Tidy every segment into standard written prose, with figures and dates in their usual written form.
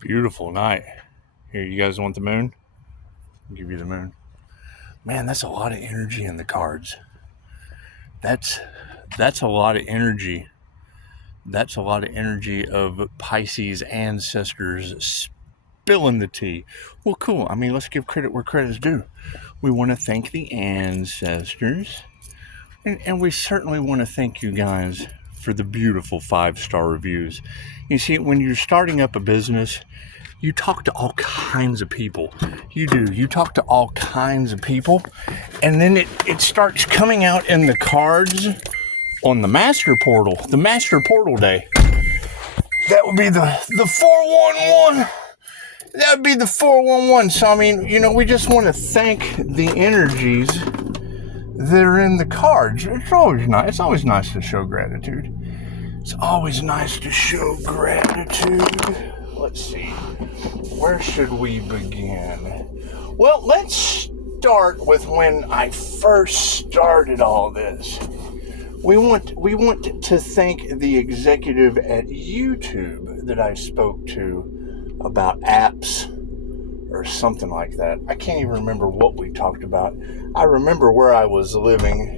Beautiful night. Here, you guys want the moon? I'll give you the moon. Man, that's a lot of energy in the cards. That's a lot of energy. That's a lot of energy of Pisces ancestors spilling the tea. Well, cool. I mean, let's give credit where credit's due. We want to thank the ancestors. And we certainly want to thank you guys for the beautiful 5-star reviews. You see, when you're starting up a business, you talk to all kinds of people. You do. You talk to all kinds of people. And then it starts coming out in the cards on the Master Portal. The Master Portal Day. That would be the 411. That would be the 411. So, I mean, we just want to thank the energies that are in the cards. It's always nice. It's always nice to show gratitude. It's always nice to show gratitude. Let's see. Where should we begin? Well, let's start with when I first started all this. We want to thank the executive at YouTube that I spoke to about apps or something like that. I can't even remember what we talked about. I remember where I was living.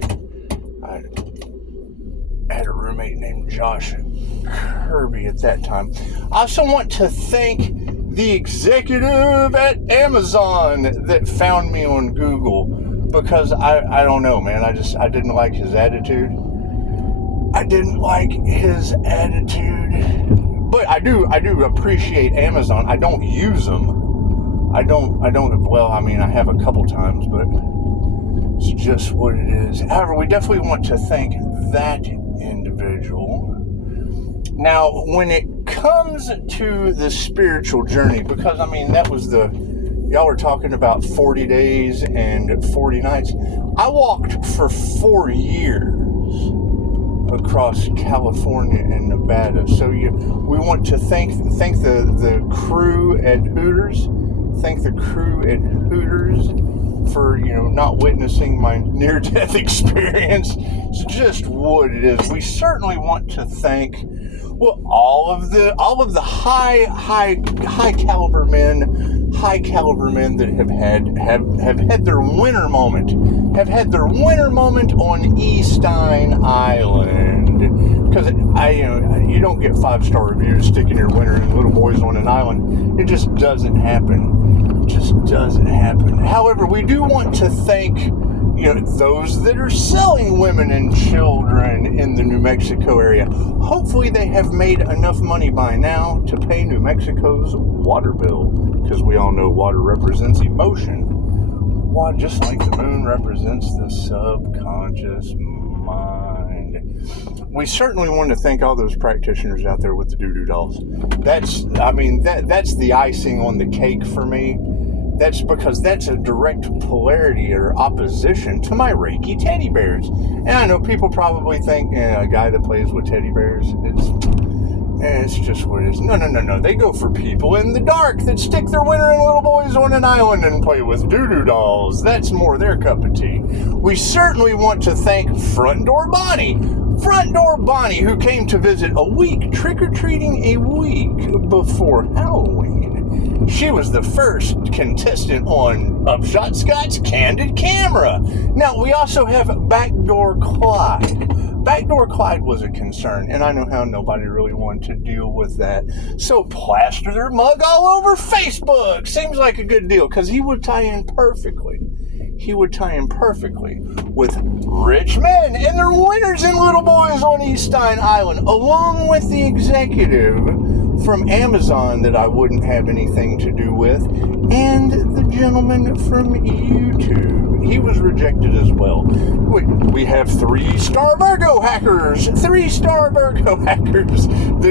I had a roommate named Josh Kirby at that time. I also want to thank the executive at Amazon that found me on Google, because I don't know, man. I didn't like his attitude. I didn't like his attitude. But I do appreciate Amazon. I don't use them. I have a couple times, but it's just what it is. However, we definitely want to thank that individual. Now, when it comes to the spiritual journey, because, that was y'all were talking about 40 days and 40 nights. I walked for 4 years across California and Nevada. So we want to thank the crew at Hooters. Thank the crew at Hooters for, not witnessing my near-death experience. It's just what it is. We certainly want to thank, all of the high caliber men that have had their winter moment, on Eastine Island. Because you don't get 5-star reviews sticking your winter in little boys on an island. It just doesn't happen. However, we do want to thank those that are selling women and children in the New Mexico area. Hopefully they have made enough money by now to pay New Mexico's water bill, because we all know water represents emotion. Just like the moon represents the subconscious mind. We certainly want to thank all those practitioners out there with the doo-doo dolls. That's the icing on the cake for me. That's because that's a direct polarity or opposition to my Reiki teddy bears. And I know people probably think a guy that plays with teddy bears, it's just what it is. No. They go for people in the dark that stick their winter in little boys on an island and play with doo-doo dolls. That's more their cup of tea. We certainly want to thank Front Door Bonnie, who came to visit trick-or-treating a week before Halloween. She was the first contestant on Upshotscott's Candid Camera. Now, we also have Backdoor Clyde. Backdoor Clyde was a concern, and I know how nobody really wanted to deal with that. So plaster their mug all over Facebook. Seems like a good deal, because he would tie in perfectly. With rich men and their winners and little boys on Eastine Island, along with the executive from Amazon that I wouldn't have anything to do with, and the gentleman from YouTube. He was rejected as well. We have 3-star Virgo hackers that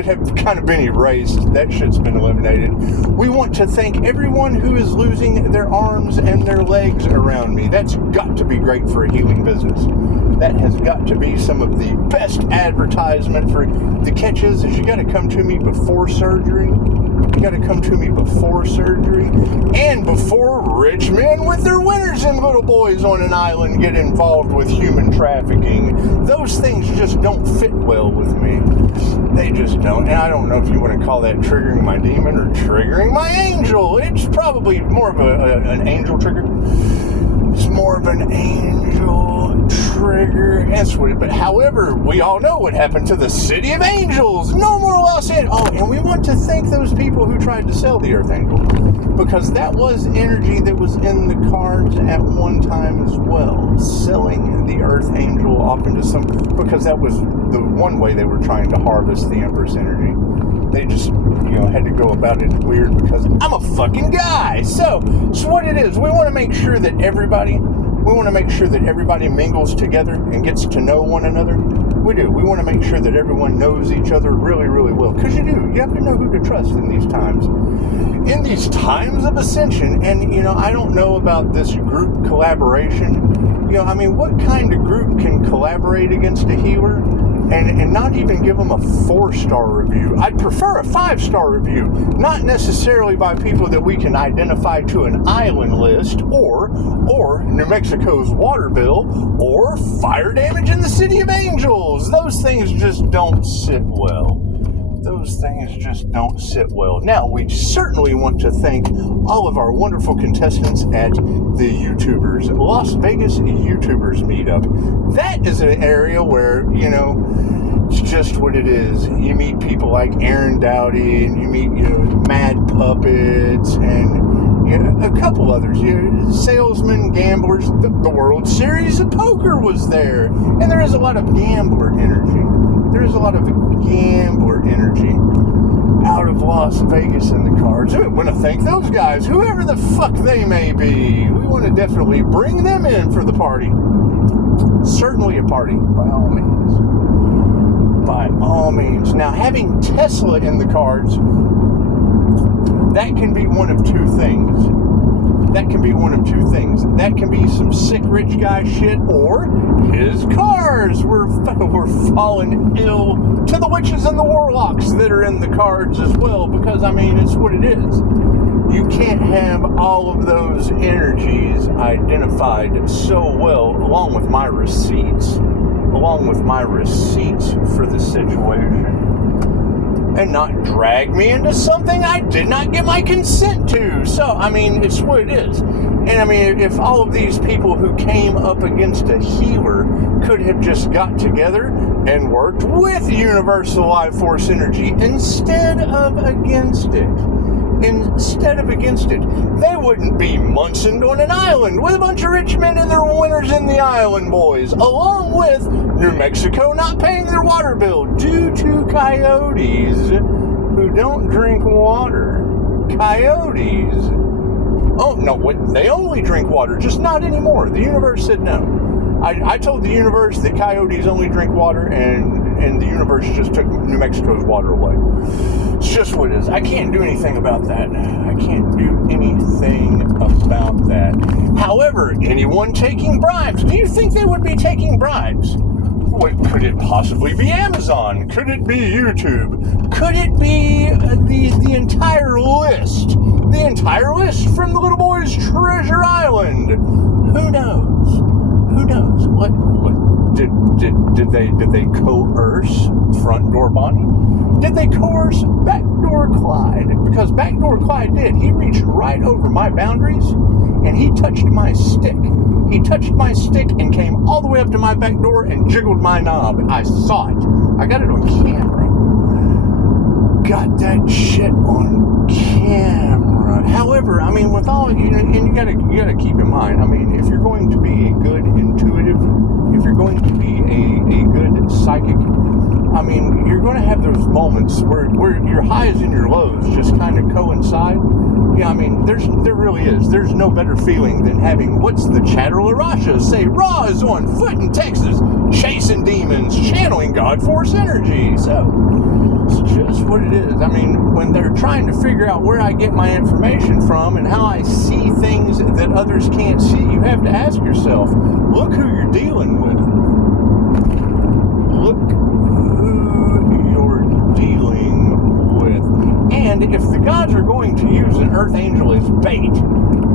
have kind of been erased. That shit's been eliminated. We want to thank everyone who is losing their arms and their legs around me. That's got to be great for a healing business. That has got to be some of the best advertisement for the catches is you got to come to me before surgery. You got to come to me before surgery and before rich men with their winners and little boys on an island get involved with human trafficking. Those things just don't fit well with me. They just don't. And I don't know if you want to call that triggering my demon or triggering my angel. It's probably more of an angel trigger. It's more of an angel trigger. That's what it, but however, we all know what happened to the city of angels. No more Los Angeles. Oh, and we want to thank those people who tried to sell the Earth Angel, because that was energy that was in the cards at one time as well. Selling the Earth Angel off into some, because that was the one way they were trying to harvest the Empress energy. They just, had to go about it weird because I'm a fucking guy. So what it is, we want to make sure that everybody mingles together and gets to know one another. We do. We want to make sure that everyone knows each other really, really well. Because you do. You have to know who to trust in these times. In these times of ascension. And, I don't know about this group collaboration. What kind of group can collaborate against a healer and not even give them a 4-star review? I'd prefer a 5-star review, not necessarily by people that we can identify to an island list, or New Mexico's water bill, or fire damage in the city of angels. Those things just don't sit well. Now, we certainly want to thank all of our wonderful contestants at the YouTubers, Las Vegas YouTubers meetup. That is an area where, it's just what it is. You meet people like Aaron Dowdy, and you meet, Mad Puppets, and a couple others. Salesmen, gamblers. The World Series of Poker was there. And there is a lot of gambler energy. Out of Las Vegas in the cards. We want to thank those guys, whoever the fuck they may be. We want to definitely bring them in for the party. Certainly a party, by all means. Now, having Tesla in the cards, that can be one of two things. That can be some sick rich guy shit, or his cars were falling ill to the witches and the warlocks that are in the cards as well, because, it's what it is. You can't have all of those energies identified so well, along with my receipts for the situation, and not drag me into something I did not get my consent to. So, it's what it is. And, if all of these people who came up against a healer could have just got together and worked with universal life force energy instead of against it, they wouldn't be muncing on an island with a bunch of rich men and their winners in the island boys, along with New Mexico not paying their water bill due to coyotes who don't drink water. Coyotes. Oh, no, they only drink water, just not anymore. The universe said no. I told the universe that coyotes only drink water, and the universe just took New Mexico's water away. It's just what it is. I can't do anything about that. However, anyone taking bribes, do you think they would be taking bribes? What, could it possibly be Amazon? Could it be YouTube? Could it be the entire list? The entire list from the little boy's treasure island? Who knows? What did they coerce Front Door Bonnie? Did they coerce Backdoor Clyde? Because Backdoor Clyde did. He reached right over my boundaries and he touched my stick. He touched my stick and came all the way up to my back door and jiggled my knob. I saw it. I got it on camera. Got that shit on camera. However, with all, and you gotta keep in mind, if you're going to be a good intuitive, if you're going to be a good psychic, you're going to have those moments where your highs and your lows just kind of coincide. Yeah, there really is. There's no better feeling than having, what's the Chatterlarasha say, Raw is on foot in Texas, chasing demons, channeling God Force energy. So, it's just what it is. When they're trying to figure out where I get my information from and how I see things that others can't see, you have to ask yourself, look who you're dealing with. And if the gods are going to use an earth angel as bait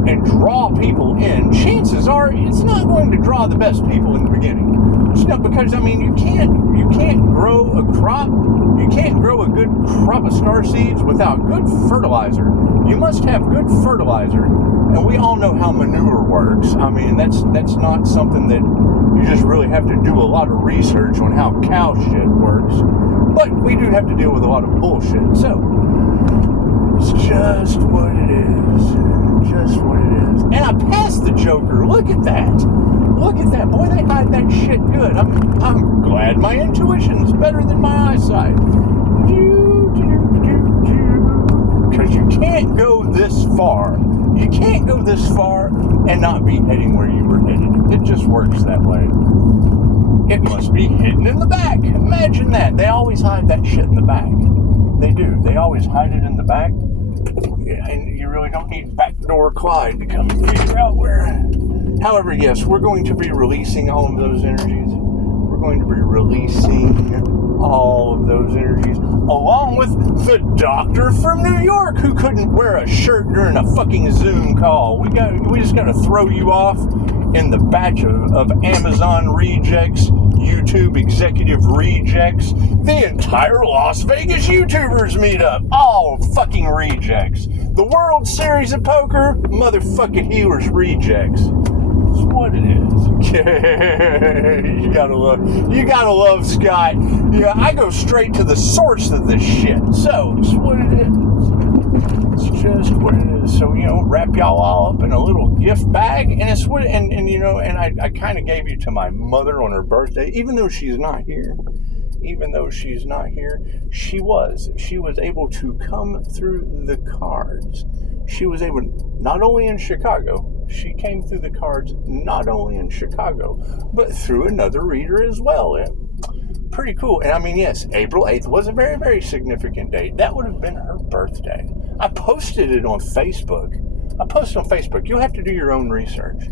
and draw people in, chances are it's not going to draw the best people in the beginning. It's not, because I mean, you can't grow a crop, you can't grow a good crop of star seeds without good fertilizer. You must have good fertilizer, and we all know how manure works. I mean, that's not something that you just really have to do a lot of research on how cow shit works. But we do have to deal with a lot of bullshit. So it's just what it is. Just what it is. And I passed the Joker. Look at that. Look at that. Boy, they hide that shit good. I'm glad my intuition's better than my eyesight. Because you can't go this far. You can't go this far and not be heading where you were headed. It just works that way. It must be hidden in the back. Imagine that. They always hide that shit in the back. They do. They always hide it in the back. Yeah, and you really don't need backdoor Clyde to come and figure out where. However, yes, we're going to be releasing all of those energies. We're going to be releasing all of those energies, along with the doctor from New York who couldn't wear a shirt during a fucking Zoom call. We just got to throw you off in the batch of Amazon rejects, YouTube executive rejects, the entire Las Vegas YouTubers meetup, all fucking rejects. The World Series of Poker, motherfucking healers rejects. That's what it is. You gotta love Scott. Yeah, I go straight to the source of this shit. So it's what it is. It's just what it is. So, wrap y'all all up in a little gift bag, and it's what, and I kind of gave you to my mother on her birthday, even though she's not here. Even though she's not here, she was able to come through the cards. She was able, not only in Chicago, she came through the cards not only in Chicago, but through another reader as well. Yeah. Pretty cool. And I mean, yes, April 8th was a very, very significant date. That would have been her birthday. I posted it on Facebook. You'll have to do your own research.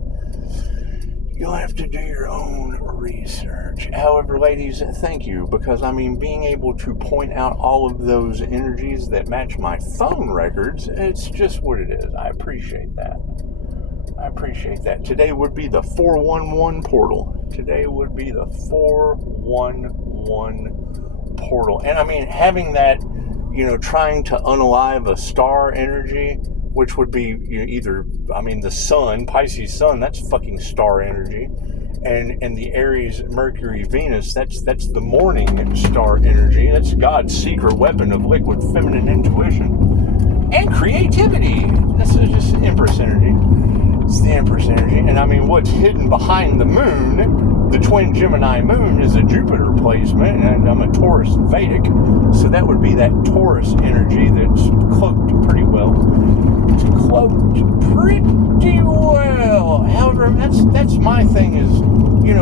You'll have to do your own research. However, ladies, thank you, because I mean, being able to point out all of those energies that match my phone records, it's just what it is. I appreciate that. Today would be the 411 portal. Today would be the 411 portal. And I mean, having that, trying to unalive a star energy, which would be either, the sun, Pisces sun, that's fucking star energy. And the Aries, Mercury, Venus, that's the Mourning star energy. That's God's secret weapon of liquid feminine intuition and creativity. This is just Empress energy. It's the Empress energy. And I mean, what's hidden behind the moon, the twin Gemini moon, is a Jupiter placement, and I'm a Taurus Vedic, so that would be that Taurus energy that's cloaked pretty well. It's cloaked pretty well. However, that's my thing is,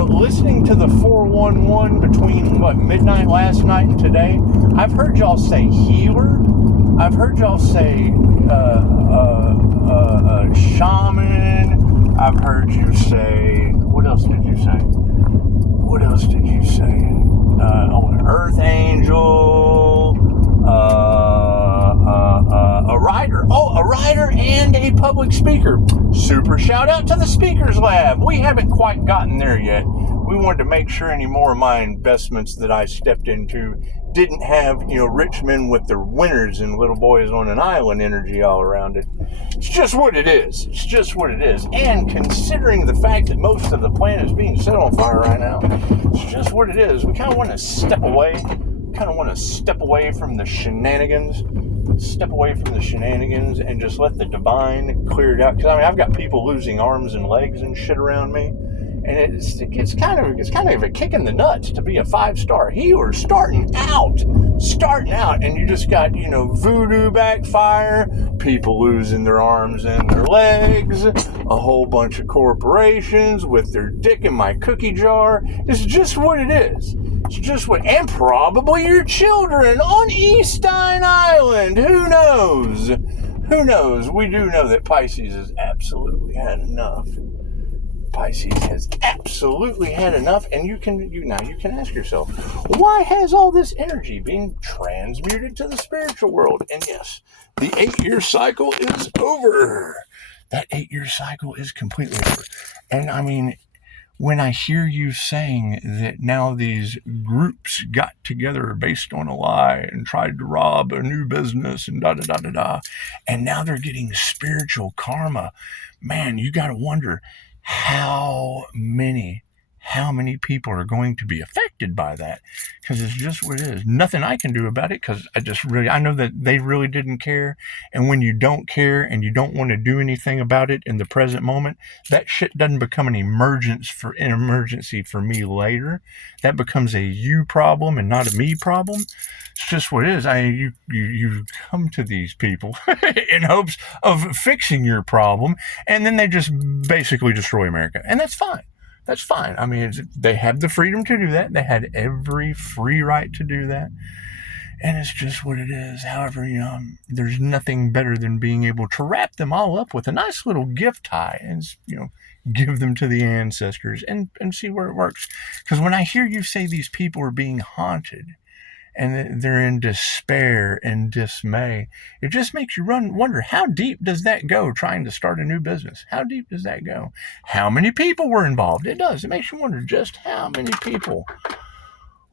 listening to the 411 between midnight last night and today. I've heard y'all say healer. I've heard y'all say shaman. I've heard you say, what else did you say? Earth angel, a writer. Oh, a writer and a public speaker. Super shout out to the Speakers Lab. We haven't quite gotten there yet. We wanted to make sure any more of my investments that I stepped into didn't have, rich men with their winners and little boys on an island energy all around it. It's just what it is. And considering the fact that most of the planet is being set on fire right now, it's just what it is. We kind of want to step away. From the shenanigans. And just let the divine clear it out. Because I've got people losing arms and legs and shit around me. And it's kind of a kick in the nuts to be a 5-star healer starting out, and you just got, voodoo backfire, people losing their arms and their legs, a whole bunch of corporations with their dick in my cookie jar. It's just what it is. And probably your children on Eastine Island. Who knows? We do know that Pisces has absolutely had enough. Pisces has absolutely had enough, and you can ask yourself, why has all this energy being transmuted to the spiritual world? And yes, the 8-year cycle is over. That 8-year cycle is completely over. And I mean, when I hear you saying that now these groups got together based on a lie and tried to rob a new business and da-da-da-da-da, and now they're getting spiritual karma, man, you got to wonder how many people are going to be affected by that, because it's just what it is. Nothing I can do about it, because I know that they really didn't care. And when you don't care and you don't want to do anything about it in the present moment, that shit doesn't become an emergency for me later. That becomes a you problem and not a me problem. It's just what it is. You come to these people in hopes of fixing your problem, and then they just basically destroy America, and that's fine. That's fine. I mean, they have the freedom to do that. They had every free right to do that. And it's just what it is. However, there's nothing better than being able to wrap them all up with a nice little gift tie and, give them to the ancestors and see where it works. Because when I hear you say these people are being haunted and they're in despair and dismay, it just makes you wonder, how deep does that go trying to start a new business? How deep does that go? How many people were involved? It does. It makes you wonder just how many people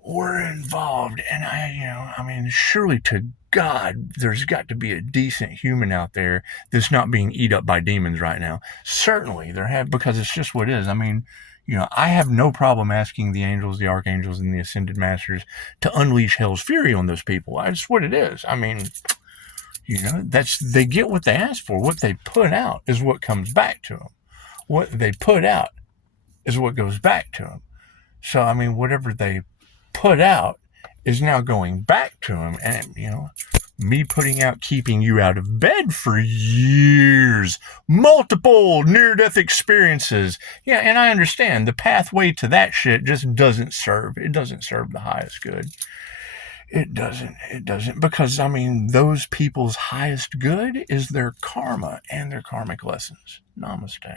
were involved. And surely to God, there's got to be a decent human out there that's not being eat up by demons right now. Certainly there have, because it's just what it is. I mean, I have no problem asking the angels, the archangels, and the ascended masters to unleash hell's fury on those people. That's what it is. I mean, they get what they ask for. What they put out is what comes back to them. What they put out is what goes back to them. So, I mean, whatever they put out is now going back to them. And, me putting out keeping you out of bed for years, multiple near-death experiences. Yeah, and I understand the pathway to that shit just doesn't serve. It doesn't serve the highest good. It doesn't. Because, those people's highest good is their karma and their karmic lessons. Namaste.